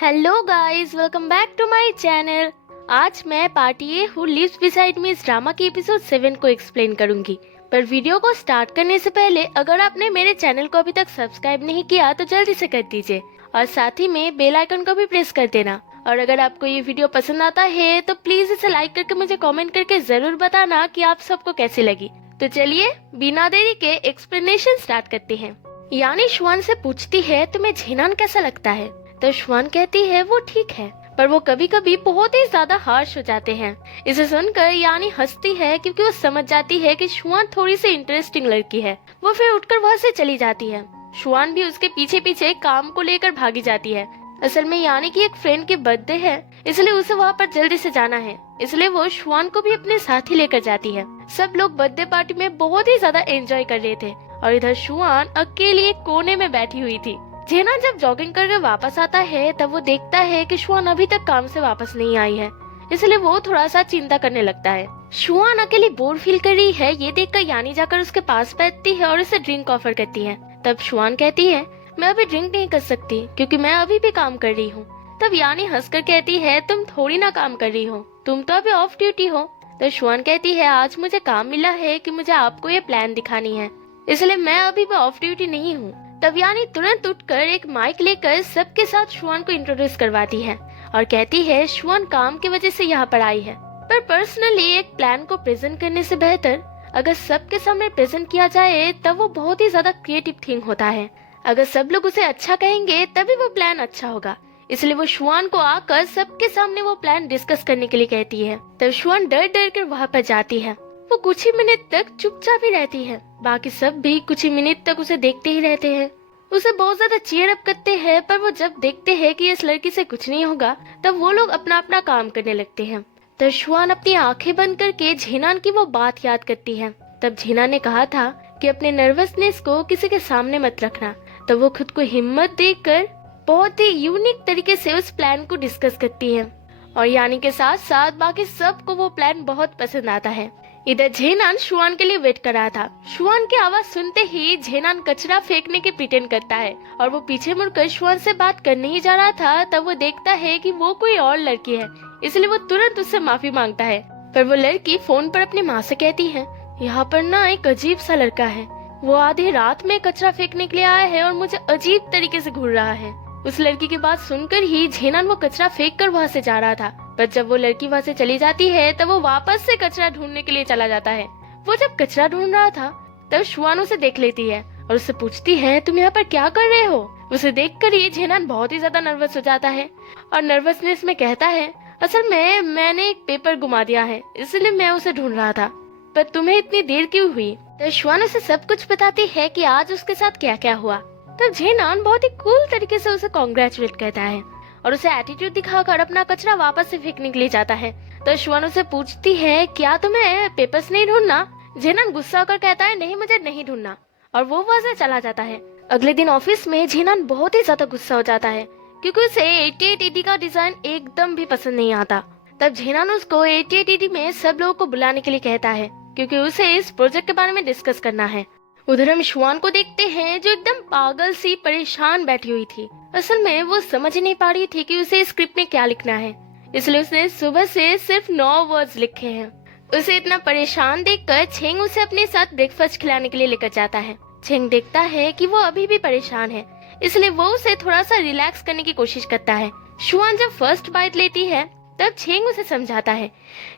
Hello guys, welcome back to my channel. आज मैं part a who lives beside me इस drama के episode 7 को एक्सप्लेन करूंगी। पर वीडियो को स्टार्ट करने से पहले अगर आपने मेरे चैनल को अभी तक सब्सक्राइब नहीं किया तो जल्दी से कर दीजिए और साथ ही में बेल आइकन को भी प्रेस कर देना। और अगर आपको ये वीडियो पसंद आता है तो प्लीज इसे लाइक करके मुझे कॉमेंट करके जरूर बताना कि आप सबको कैसी लगी। तो चलिए बिना देरी के एक्सप्लेनेशन स्टार्ट करते हैं। यानी शुआन से पूछती है तुम्हें झेनान कैसा लगता है, तो शुआन कहती है वो ठीक है पर वो कभी कभी बहुत ही ज्यादा हार्श हो जाते हैं। इसे सुनकर यानी हंसती है क्योंकि वो समझ जाती है कि शुआन थोड़ी सी इंटरेस्टिंग लड़की है। वो फिर उठकर वहाँ से चली जाती है। शुआन भी उसके पीछे पीछे काम को लेकर भागी जाती है। असल में यानी कि एक फ्रेंड की बर्थडे है इसलिए उसे वहाँ पर जल्दी से जाना है, इसलिए वो शुआन को भी अपने साथ ही लेकर जाती है। सब लोग बर्थडे पार्टी में बहुत ही ज्यादा एंजॉय कर रहे थे और इधर शुआन अकेली एक कोने में बैठी हुई थी। झेनान जब जॉगिंग करके वापस आता है तब वो देखता है कि शुआन अभी तक काम से वापस नहीं आई है, इसलिए वो थोड़ा सा चिंता करने लगता है। शुआन अकेली बोर फील कर रही है ये देखकर यानी जाकर उसके पास बैठती है और उसे ड्रिंक ऑफर करती है। तब शुआन कहती है मैं अभी ड्रिंक नहीं कर सकती क्योंकि मैं अभी भी काम कर रही हूँ। तब यानी हंसकर कहती है तुम थोड़ी ना काम कर रही हो, तुम तो अभी ऑफ ड्यूटी हो। तो शुआन कहती है आज मुझे काम मिला है कि मुझे आपको ये प्लान दिखानी है, इसलिए मैं अभी भी ऑफ ड्यूटी नहीं हूँ। तब यानी तुरंत उठकर एक माइक लेकर सबके साथ शुआन को इंट्रोड्यूस करवाती है और कहती है शुआन काम की वजह से यहाँ पर आई है, पर पर्सनली एक प्लान को प्रेजेंट करने से बेहतर अगर सबके सामने प्रेजेंट किया जाए तब वो बहुत ही ज्यादा क्रिएटिव थिंग होता है। अगर सब लोग उसे अच्छा कहेंगे तभी वो प्लान अच्छा होगा, इसलिए वो शुआन को आकर सबके सामने वो प्लान डिस्कस करने के लिए कहती है। तब शुआन डर डर कर वहाँ पर जाती है। वो कुछ ही मिनट तक चुपचाप ही रहती है, बाकी सब भी कुछ ही मिनट तक उसे देखते ही रहते हैं। उसे बहुत ज्यादा चीयर अप करते हैं, पर वो जब देखते हैं कि इस लड़की से कुछ नहीं होगा तब वो लोग अपना अपना काम करने लगते हैं। तब शुआन अपनी आंखें बंद करके झेनान की वो बात याद करती है। तब झेनान ने कहा था कि अपने नर्वसनेस को किसी के सामने मत रखना। तब वो खुद को हिम्मत देकर बहुत ही यूनिक तरीके से उस प्लान को डिस्कस करती है और यानी के साथ साथ बाकी सबको वो प्लान बहुत पसंद आता है। इधर झेनान शुआन के लिए वेट कर रहा था। शुआन की आवाज सुनते ही झेनान कचरा फेंकने के प्रिटेंड करता है और वो पीछे मुड़कर शुआन से बात करने ही जा रहा था तब वो देखता है कि वो कोई और लड़की है, इसलिए वो तुरंत उससे माफी मांगता है। पर वो लड़की फोन पर अपनी माँ से कहती है यहाँ पर ना एक अजीब सा लड़का है, वो आधी रात में कचरा फेंकने के लिए आया है और मुझे अजीब तरीके से घूर रहा है। उस लड़की की बात सुनकर ही झेनान वो कचरा फेंक कर वहाँ से जा रहा था, पर जब वो लड़की वहाँ से चली जाती है तब वो वापस से कचरा ढूंढने के लिए चला जाता है। वो जब कचरा ढूंढ रहा था तब शुआन उसे देख लेती है और उससे पूछती है तुम यहाँ पर क्या कर रहे हो। उसे देखकर ही झेनान बहुत ही ज्यादा नर्वस हो जाता है और नर्वसनेस में कहता है असल में मैंने एक पेपर गुमा दिया है इसलिए मैं उसे ढूंढ रहा था, पर तुम्हें इतनी देर क्यों हुई। तो शुआन उसे सब कुछ बताती है कि आज उसके साथ क्या क्या हुआ। तब झेनान बहुत ही कूल तरीके से उसे कॉन्ग्रेचुलेट करता है और उसे एटीट्यूड दिखाकर अपना कचरा वापस से फेंकने के लिए जाता है। तो शुआन उसे पूछती है क्या तुम्हें पेपर्स नहीं ढूंढना। झेनान गुस्सा होकर कहता है नहीं मुझे नहीं ढूंढना और वो वहाँ से चला जाता है। अगले दिन ऑफिस में झेनान बहुत ही ज्यादा गुस्सा हो जाता है क्योंकि उसे 8880 का डिजाइन एकदम भी पसंद नहीं आता। तब झेनान उसको 8880 में सब लोगों को बुलाने के लिए कहता है क्योंकि उसे इस प्रोजेक्ट के बारे में डिस्कस करना है। उधर हम शुआन को देखते हैं जो एकदम पागल सी परेशान बैठी हुई थी। असल में वो समझ नहीं पा रही थी कि उसे स्क्रिप्ट में क्या लिखना है, इसलिए उसने सुबह से सिर्फ 9 वर्ड्स लिखे हैं। उसे इतना परेशान देखकर छेंग उसे अपने साथ ब्रेकफास्ट खिलाने के लिए लेकर जाता है। छेंग देखता है कि वो अभी भी परेशान है, इसलिए वो उसे थोड़ा सा रिलैक्स करने की कोशिश करता है। शुआन जब फर्स्ट बाइट लेती है तब छेंग उसे समझाता है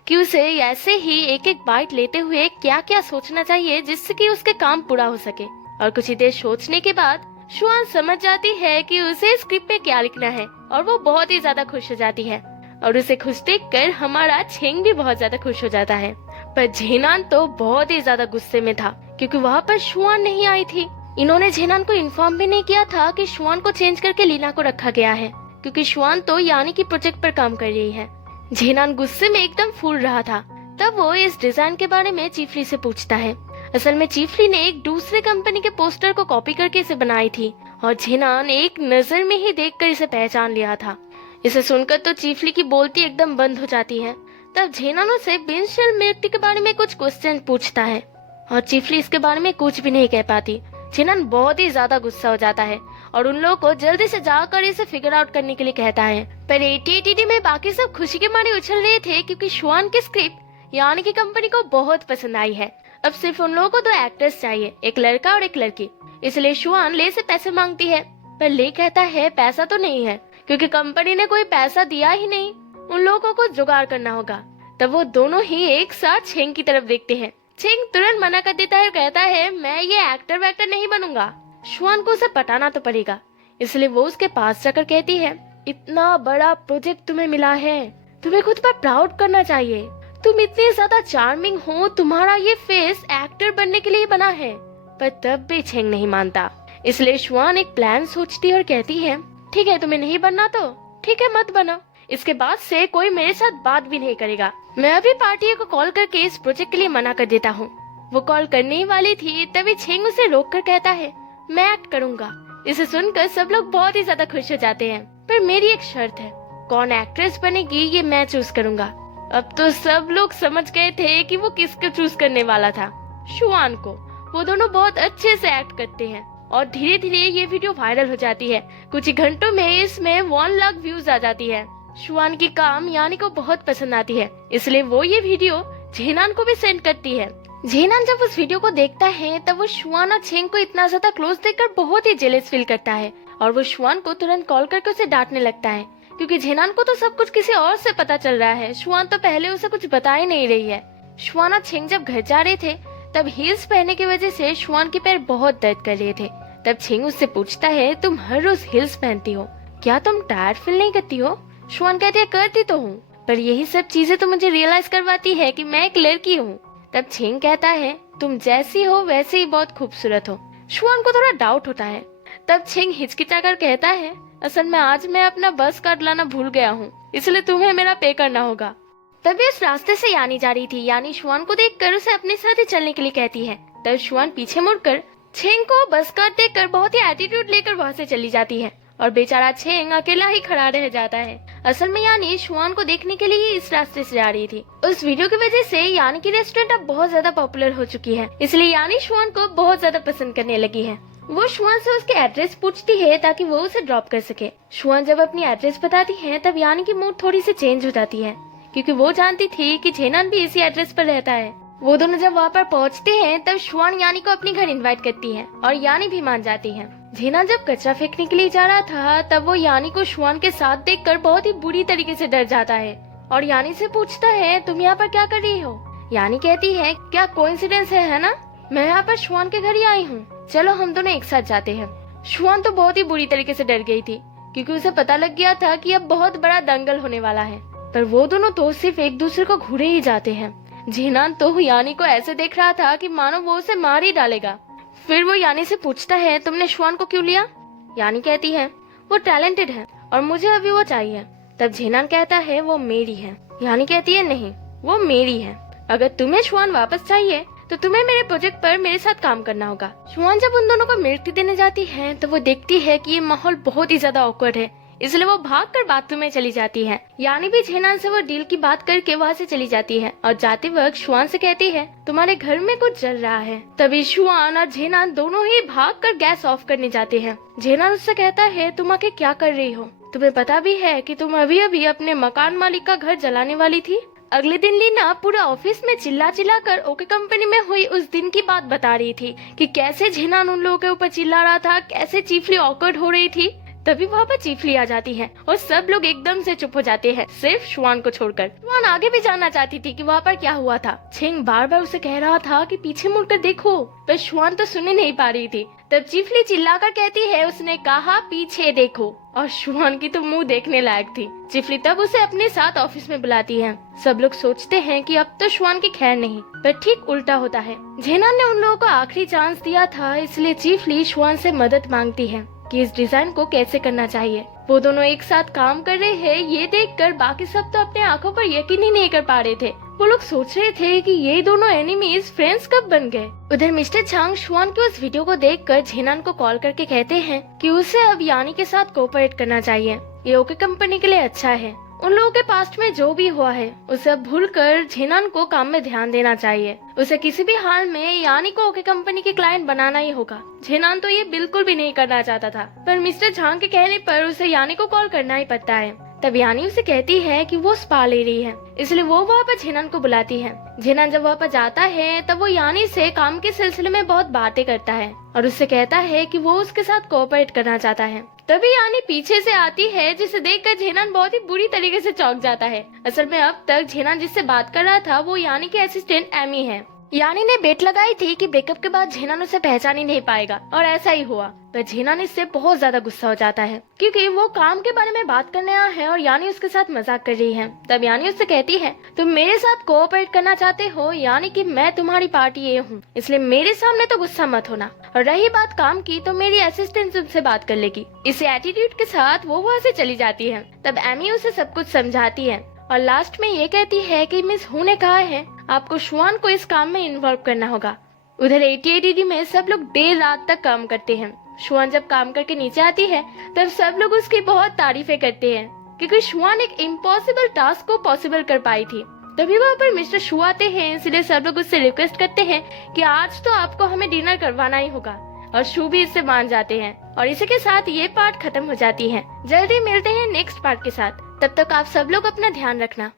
कि उसे ऐसे ही एक एक बाइट लेते हुए क्या क्या सोचना चाहिए जिससे कि उसके काम पूरा हो सके। और कुछ ही देर सोचने के बाद शुआन समझ जाती है कि उसे स्क्रिप्ट में क्या लिखना है और वो बहुत ही ज्यादा खुश हो जाती है और उसे खुश देखकर हमारा छेंग भी बहुत ज्यादा खुश हो जाता है। पर झेनान तो बहुत ही ज्यादा गुस्से में था क्योंकि वहाँ पर शुआन नहीं आई थी। इन्होंने झेनान को इन्फॉर्म भी नहीं किया था कि शुआन को चेंज करके लीना को रखा गया है क्योंकि शुआन तो यानी कि प्रोजेक्ट पर काम कर रही है। झेनान गुस्से में एकदम फूल रहा था। तब वो इस डिजाइन के बारे में चीफली से पूछता है। असल में चीफली ने एक दूसरे कंपनी के पोस्टर को कॉपी करके इसे बनाई थी और झेनान एक नजर में ही देखकर इसे पहचान लिया था। इसे सुनकर तो चीफली की बोलती एकदम बंद हो जाती है। तब झेनान उसे बिनशल मिट्टी के बारे में कुछ क्वेश्चन पूछता है और चीफली इसके बारे में कुछ भी नहीं कह पाती। झेनान बहुत ही ज्यादा गुस्सा हो जाता है और उन लोगों को जल्दी से जाकर इसे फिगर आउट करने के लिए कहता है। पर एटीटी में बाकी सब खुशी के मारे उछल रहे थे क्योंकि शुआन की स्क्रिप्ट यानी कि कंपनी को बहुत पसंद आई है। अब सिर्फ उन लोगों को 2 एक्टर्स चाहिए, एक लड़का और एक लड़की। इसलिए शुआन ले से पैसे मांगती है, पर ले कहता है पैसा तो नहीं है क्योंकि कंपनी ने कोई पैसा दिया ही नहीं, उन लोगों को जुगाड़ करना होगा। तब वो दोनों ही एक साथ छेंग की तरफ देखते हैं। छेंग तुरंत मना कर देता है और कहता है मैं ये एक्टर वैक्टर नहीं बनूंगा। शुआन को उसे पटाना तो पड़ेगा, इसलिए वो उसके पास जाकर कहती है इतना बड़ा प्रोजेक्ट तुम्हें मिला है, तुम्हें खुद पर प्राउड करना चाहिए। तुम इतने ज्यादा चार्मिंग हो, तुम्हारा ये फेस एक्टर बनने के लिए बना है। पर तब भी छेंग नहीं मानता, इसलिए शुआन एक प्लान सोचती है और कहती है ठीक है, तुम्हें नहीं बनना तो ठीक है, मत बनो। इसके बाद से कोई मेरे साथ बात भी नहीं करेगा। मैं अभी पार्टी को कॉल करके इस प्रोजेक्ट के लिए मना कर देता हूँ। वो कॉल करने ही वाली थी तभी छेंग उसे रोक कर कहता है मैं एक्ट करूँगा। इसे सुनकर सब लोग बहुत ही ज्यादा खुश हो जाते हैं, पर मेरी एक शर्त है, कौन एक्ट्रेस बनेगी ये मैं चूज करूँगा। अब तो सब लोग समझ गए थे कि वो किसको चूज करने वाला था, शुआन को। वो दोनों बहुत अच्छे से एक्ट करते हैं और धीरे धीरे ये वीडियो वायरल हो जाती है। कुछ ही घंटों में इसमें 1 लाख व्यूज आ जाती है। शुआन की काम यानी को बहुत पसंद आती है, इसलिए वो ये वीडियो झेनान को भी सेंड करती है। झेनान जब उस वीडियो को देखता है तब वो शुआन और छेंग को इतना ज्यादा क्लोज देखकर बहुत ही जेलस फील करता है और वो शुआन को तुरंत कॉल करके उसे डांटने लगता है क्योंकि झेनान को तो सब कुछ किसी और से पता चल रहा है। शुआन तो पहले उसे कुछ बता ही नहीं रही है। शुआन और छेंग जब घर जा रहे थे तब हील्स पहनने की वजह से शुआन के पैर बहुत दर्द कर रहे थे। तब छेंग उससे पूछता है तुम हर रोज हील्स पहनती हो, क्या तुम टायर्ड फील नहीं करती हो? शुआन कहती है करती तो हूँ, पर यही सब चीजें तो मुझे रियलाइज करवाती है कि मैं एक लड़की हूँ। तब छेंग कहता है तुम जैसी हो वैसे ही बहुत खूबसूरत हो। शुआन को थोड़ा डाउट होता है। तब छेंग हिचकिचाकर कहता है असल में आज मैं अपना बस कार्ड लाना भूल गया हूँ, इसलिए तुम्हें मेरा पे करना होगा। तभी उस रास्ते से यानी जा रही थी। यानी शुआन को देखकर उसे अपने साथ ही चलने के लिए कहती है। तब शुआन पीछे मुड़कर छेंग को बस कार्ड देकर बहुत ही एटीट्यूड लेकर वहाँ से चली जाती है और बेचारा छेंग अकेला ही खड़ा रह जाता है। असल में यानी शुआन को देखने के लिए इस रास्ते से जा रही थी। उस वीडियो की वजह से यानी की रेस्टोरेंट अब बहुत ज्यादा पॉपुलर हो चुकी है, इसलिए यानी शुआन को बहुत ज्यादा पसंद करने लगी है। वो शुआन से उसके एड्रेस पूछती है ताकि वो उसे ड्रॉप कर सके। शुआन जब अपनी एड्रेस बताती है तब यानी की मूड थोड़ी सी चेंज हो जाती है क्योंकि वो जानती थी कि झेनान भी इसी एड्रेस पर रहता है। वो दोनों जब वहाँ पर पहुँचते हैं तब शुआन यानी को अपने घर इनवाइट करती है और यानी भी मान जाती है। झेनान जब कचरा फेंकने के लिए जा रहा था तब वो यानी को शुआन के साथ देखकर बहुत ही बुरी तरीके से डर जाता है और यानी से पूछता है तुम यहाँ पर क्या कर रही हो? यानी कहती है क्या कोइंसिडेंस है ना, मैं यहाँ पर शुआन के घर ही आई हूँ, चलो हम दोनों एक साथ जाते हैं। शुआन तो बहुत ही बुरी तरीके से डर गई थी क्योंकि उसे पता लग गया था कि अब बहुत बड़ा दंगल होने वाला है, पर वो दोनों तो सिर्फ एक दूसरे को घूरे ही जाते हैं। झेनान तो यानी को ऐसे देख रहा था कि मानो वो उसे मार ही डालेगा। फिर वो यानी से पूछता है तुमने शुआन को क्यों लिया? यानी कहती है वो टैलेंटेड है और मुझे अभी वो चाहिए। तब झेनान कहता है वो मेरी है। यानी कहती है नहीं, वो मेरी है, अगर तुम्हें शुआन वापस चाहिए तो तुम्हें मेरे प्रोजेक्ट पर मेरे साथ काम करना होगा। शुआन जब उन दोनों को मिल्क देने जाती है तो वो देखती है कि ये माहौल बहुत ही ज्यादा ऑकवर्ड है, इसलिए वो भागकर बाथरूम में चली जाती है। यानी भी झेनान से वो डील की बात करके वहाँ से चली जाती है और जाते वक्त शुआन से कहती है तुम्हारे घर में कुछ जल रहा है। तभी शुआन और झेनान दोनों ही भागकर गैस ऑफ करने जाते हैं। झेनान उससे कहता है तुम आके क्या कर रही हो, तुम्हें पता भी है कि तुम अभी अभी अपने मकान मालिक का घर जलाने वाली थी। अगले दिन लीना पूरे ऑफिस में चिल्ला चिल्ला कर ओके कंपनी में हुई उस दिन की बात बता रही थी कि कैसे झेनान उन लोगों के ऊपर चिल्ला रहा था, कैसे चीफली ऑकवर्ड हो रही थी। तभी वहाँ पर चीफली आ जाती है और सब लोग एकदम से चुप हो जाते हैं सिर्फ शुआन को छोड़कर। शुआन आगे भी जानना चाहती थी कि वहाँ पर क्या हुआ था। छेंग बार बार उसे कह रहा था कि पीछे मुड़कर देखो, पर शुआन तो सुन नहीं पा रही थी। तब चीफली चिल्लाकर कहती है उसने कहा पीछे देखो, और शुआन की तो मुंह देखने लायक थी। चीफली तब उसे अपने साथ ऑफिस में बुलाती है। सब लोग सोचते हैं कि अब तो शुआन की खैर नहीं, पर ठीक उल्टा होता है। झेनान ने उन लोगों को आखिरी चांस दिया था, इसलिए चीफली शुआन से मदद मांगती है कि इस डिजाइन को कैसे करना चाहिए। वो दोनों एक साथ काम कर रहे हैं ये देखकर बाकी सब तो अपने आंखों पर यकीन ही नहीं कर पा रहे थे। वो लोग सोच रहे थे कि ये दोनों एनिमीज फ्रेंड्स कब बन गए। उधर मिस्टर चांग शुआन की उस वीडियो को देखकर झेनान को कॉल करके कहते हैं कि उसे अब यानी के साथ कोऑपरेट करना चाहिए, ये ओके कंपनी के लिए अच्छा है। उन लोगों के पास्ट में जो भी हुआ है उसे अब भूलकर झेनान को काम में ध्यान देना चाहिए। उसे किसी भी हाल में यानी को ओके कंपनी के क्लाइंट बनाना ही होगा। झेनान तो ये बिल्कुल भी नहीं करना चाहता था, पर मिस्टर झांग के कहने पर उसे यानी को कॉल करना ही पड़ता है। तब यानी उसे कहती है कि वो स्पा ले रही है, इसलिए वो वहाँ पर झेनान को बुलाती है। झेनान जब वहाँ पर जाता है तब वो यानी से काम के सिलसिले में बहुत बातें करता है और उससे कहता है कि वो उसके साथ कोऑपरेट करना चाहता है। तभी यानी पीछे से आती है, जिसे देखकर झेनान बहुत ही बुरी तरीके से चौंक जाता है। असल में अब तक झेनान जिससे बात कर रहा था वो यानी की असिस्टेंट एमी है। यानी ने बेट लगाई थी कि ब्रेकअप के बाद झेनान उसे पहचान ही नहीं पाएगा और ऐसा ही हुआ। पर झेनान इससे बहुत ज्यादा गुस्सा हो जाता है क्योंकि वो काम के बारे में बात करने आया है और यानी उसके साथ मजाक कर रही है। तब यानी उससे कहती है, तुम मेरे साथ कोऑपरेट करना चाहते हो, यानी कि मैं तुम्हारी पार्टी ये हूँ, इसलिए मेरे सामने तो गुस्सा मत होना। और रही बात काम की तो मेरी असिस्टेंट तुमसे बात कर लेगी। इस एटीट्यूड के साथ वो वहाँ से चली जाती है। तब एमी उसे सब कुछ समझाती है और लास्ट में ये कहती है कि मिस हू ने कहा है आपको शुआन को इस काम में इन्वॉल्व करना होगा। उधर एटीएडीडी में सब लोग देर रात तक काम करते हैं। शुआन जब काम करके नीचे आती है तब सब लोग उसकी बहुत तारीफें करते हैं क्योंकि शुआन एक इम्पॉसिबल टास्क को पॉसिबल कर पाई थी। तभी वहाँ पर मिस्टर शू आते हैं, इसलिए सब लोग उससे रिक्वेस्ट करते हैं कि आज तो आपको हमें डिनर करवाना ही होगा और शू भी इससे मान जाते हैं। और इसी के साथ ये पार्ट खत्म हो जाती है। जल्दी मिलते हैं नेक्स्ट पार्ट के साथ। तब तक आप सब लोग अपना ध्यान रखना।